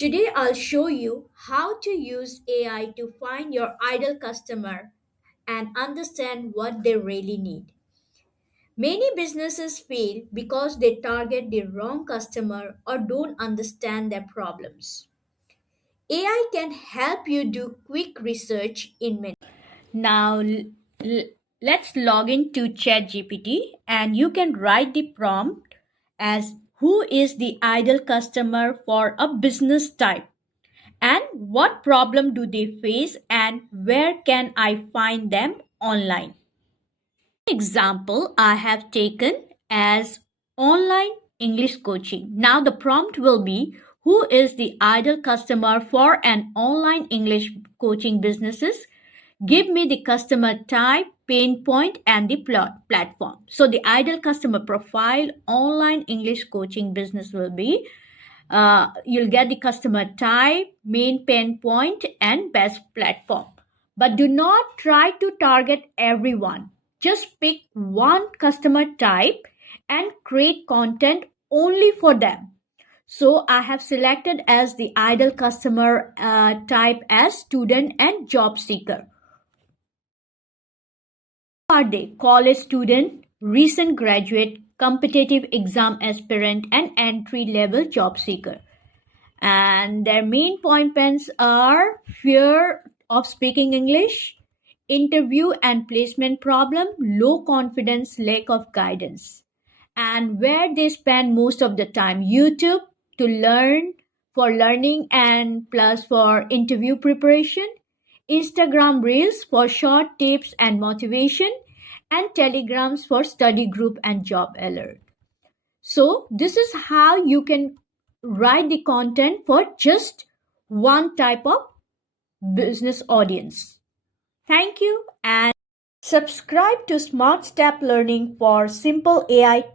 Today I'll show you how to use AI to find your ideal customer and understand what they really need. Many businesses fail because they target the wrong customer or don't understand their problems. AI can help you do quick research in minutes. Now l- let's log into ChatGPT and you can write the prompt as who is the ideal customer for a business type and what problem do they face and where can I find them online. Example I have taken as online English coaching. Now the prompt will be who is the ideal customer for an online English coaching businesses? Give me the customer type, pain point, and the platform. So the ideal customer profile online English coaching business will be you'll get the customer type, main pain point, and best platform. But do not try to target everyone. Just pick one customer type and create content only for them. So I have selected as the ideal customer type as student and job seeker. Are they college student, recent graduate, competitive exam aspirant, and entry level job seeker? And their main points are fear of speaking English, interview and placement problem, low confidence, lack of guidance. And where they spend most of the time, YouTube to learn for learning and plus for interview preparation, Instagram Reels for short tips and motivation, and Telegrams for study group and job alert. So this is how you can write the content for just one type of business audience. Thank you and subscribe to Smart Step Learning for simple AI steps.